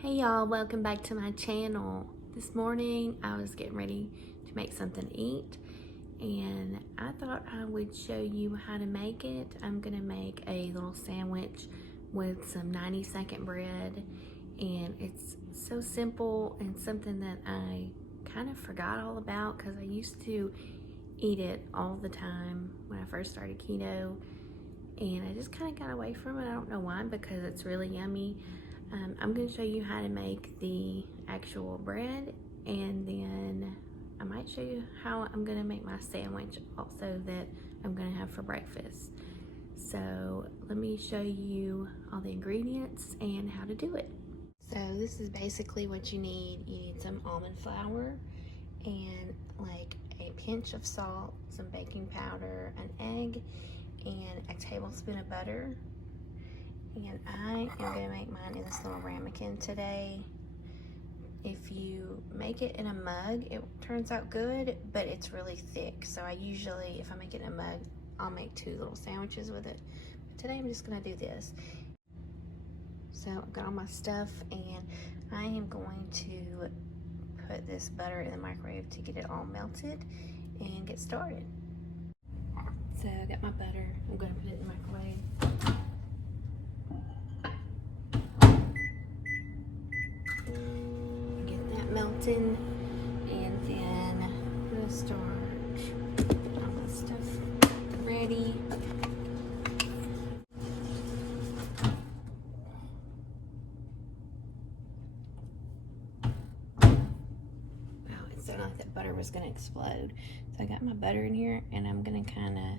Hey y'all, welcome back to my channel. This morning I was getting ready to make something to eat and I thought I would show you how to make it. I'm gonna make a little sandwich with some 90-second bread, and it's so simple and something that I kind of forgot all about because I used to eat it all the time when I first started keto, and I just kind of got away from it. I don't know why, because it's really yummy. I'm going to show you how to make the actual bread, and then I might show you how I'm going to make my sandwich also that I'm going to have for breakfast. So let me show you all the ingredients and how to do it. So this is basically what you need. You need some almond flour and like a pinch of salt, some baking powder, an egg, and a tablespoon of butter. And I am going to make mine in this little ramekin today. If you make it in a mug, it turns out good, but it's really thick. So I usually, if I make it in a mug, I'll make 2 little sandwiches with it. But today I'm just going to do this. So I've got all my stuff, and I am going to put this butter in the microwave to get it all melted and get started. So I got my butter. I'm going to put it in the microwave. Get that melting, and then I'm gonna start all my stuff ready. Oh, it sounded like that butter was gonna explode. So I got my butter in here, and I'm gonna kind of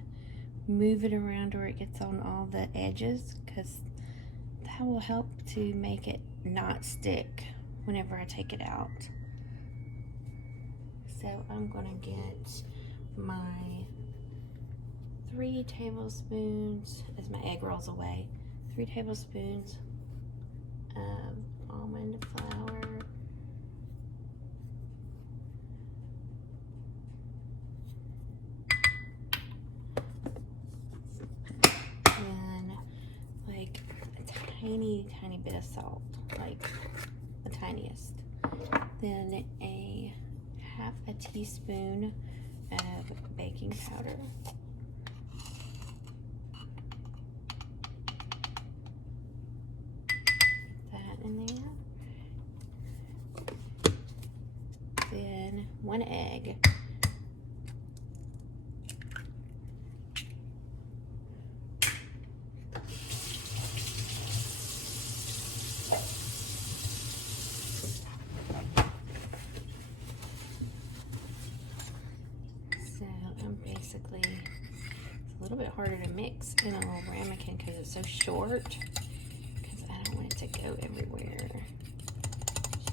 move it around where it gets on all the edges, because that will help to make it not stick whenever I take it out. So I'm gonna get my 3 tablespoons, as my egg rolls away, 3 tablespoons of almond flour, and like a tiny bit of salt, like the tiniest. Then a half a teaspoon of baking powder. That in there. Then 1 egg. So I'm basically, it's a little bit harder to mix in a little ramekin because it's so short, because I don't want it to go everywhere.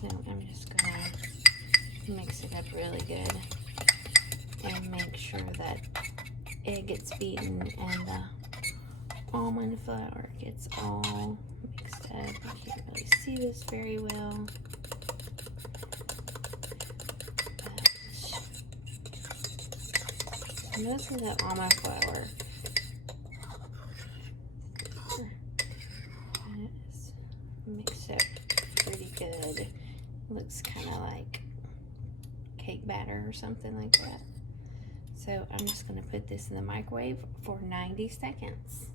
So I'm just gonna mix it up really good and make sure that egg gets beaten and the almond flour gets all mixed up. You can't really see this very well, but most of that almond flour is mixed up pretty good. It looks kind of like cake batter or something like that. So I'm just going to put this in the microwave for 90 seconds.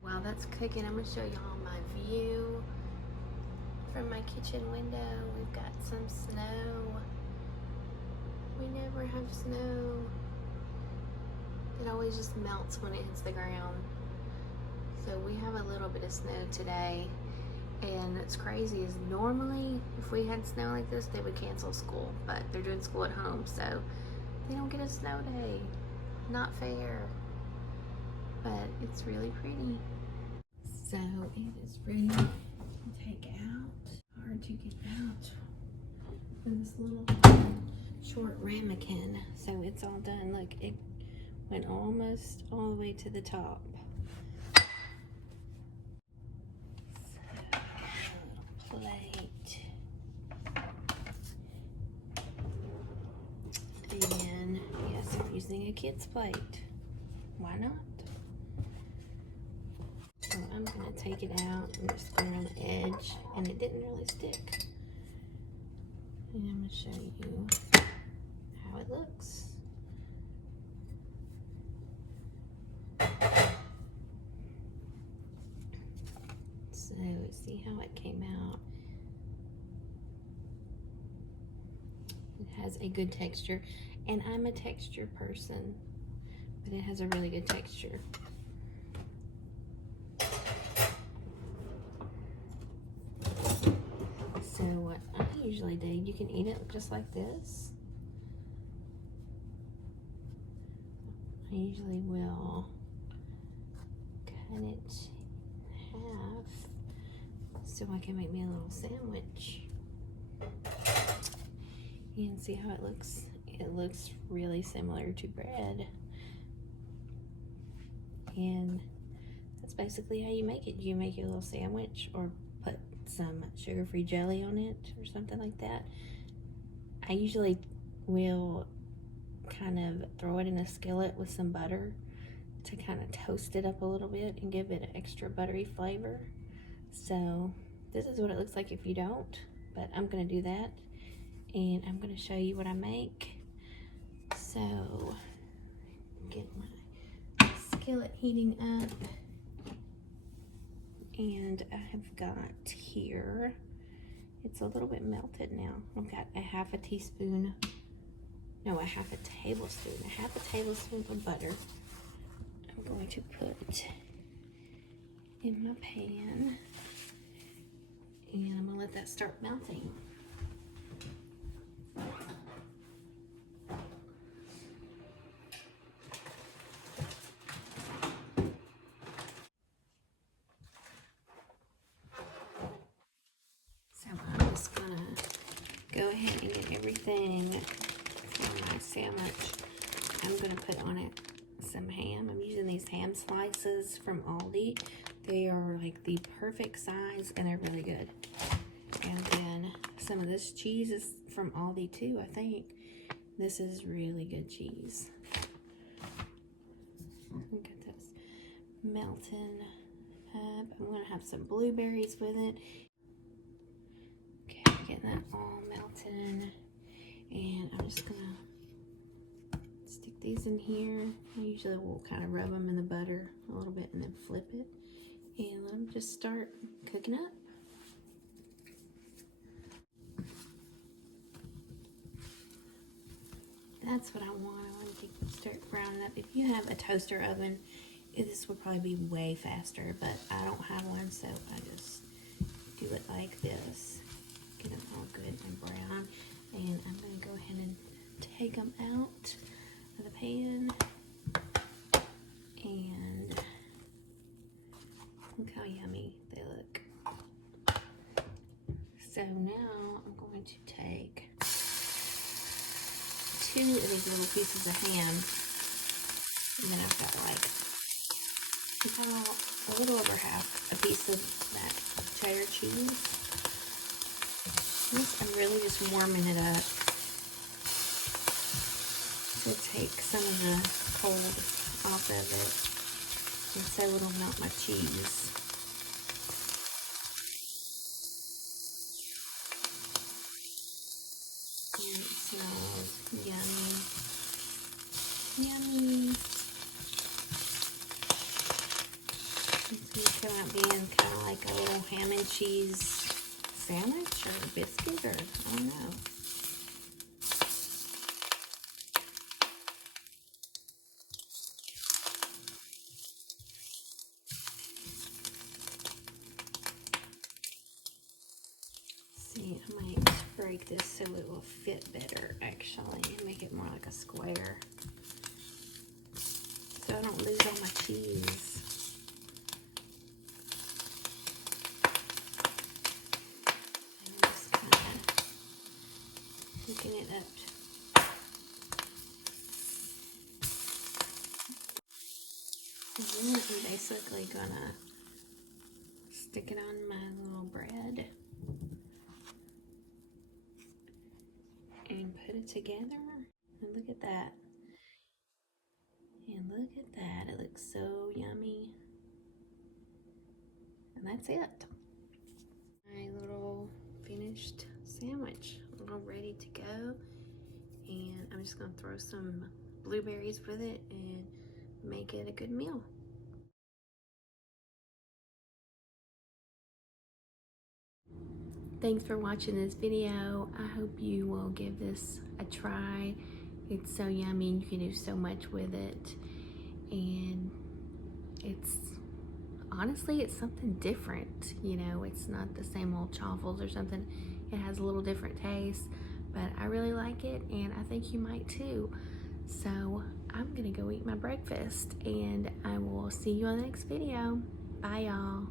While that's cooking, I'm going to show y'all my view from my kitchen window. We've got some snow. We never have snow. It always just melts when it hits the ground. So we have a little bit of snow today. And what's crazy is normally if we had snow like this, they would cancel school, but they're doing school at home, so they don't get a snow day. Not fair, but it's really pretty. So it is ready to take out. Hard to get out in this little short ramekin. So it's all done. Look, it went almost all the way to the top. Plate, and yes, I'm using a kid's plate. Why not? take it out and just go around the edge, and it didn't really stick. And I'm going to show you how it looks. So see how it came out. It has a good texture, and I'm a texture person, but it has a really good texture. So what I usually do, you can eat it just like this. I usually will cut it in half so I can make me a little sandwich. You can see how it looks. It looks really similar to bread. And that's basically how you make it. You make your little sandwich or put some sugar-free jelly on it or something like that. I usually will kind of throw it in a skillet with some butter to kind of toast it up a little bit and give it an extra buttery flavor. So this is what it looks like if you don't, but I'm gonna do that, and I'm gonna show you what I make. So get my skillet heating up, and I have got here, it's a little bit melted now. I've got a half a tablespoon of butter. I'm going to put in my pan, and I'm gonna let that start melting. So I'm just gonna go ahead and get everything for my sandwich. I'm gonna put on it some ham. I'm using these ham slices from Aldi. They are like the perfect size and they're really good. And then some of this cheese is from Aldi too, I think. This is really good cheese. Look at this melting up. I'm gonna have some blueberries with it. Okay, getting that all melted. And I'm just gonna stick these in here. I usually will kind of rub them in the butter a little bit and then flip it and let them just start cooking up. That's what I want. I want to start browning up. If you have a toaster oven, this would probably be way faster, but I don't have one, so I just do it like this. Get them all good and brown. And I'm going to go ahead and take them out of the pan. And look how yummy they look. So now I'm going to take 2 of these little pieces of ham. And then I've got like a little over half a piece of that cheddar cheese. I'm really just warming it up to take some of the cold off of it, and so it'll melt my cheese. And it smells yummy. Yummy. It's going to come out being kind of like a little ham and cheese sandwich or a biscuit, or I don't know. See, I might break this so it will fit better, actually, and make it more like a square, so I don't lose all my cheese. Cooking it up. And then I'm basically gonna stick it on my little bread and put it together. And look at that. And look at that. It looks so yummy. And that's it. My little finished sandwich, all ready to go. And I'm just gonna throw some blueberries with it and make it a good meal. Thanks for watching this video. I hope you will give this a try. It's so yummy and you can do so much with it. And honestly, it's something different. You know, it's not the same old chaffles or something. It has a little different taste, but I really like it and I think you might too. So I'm gonna go eat my breakfast and I will see you on the next video. Bye y'all.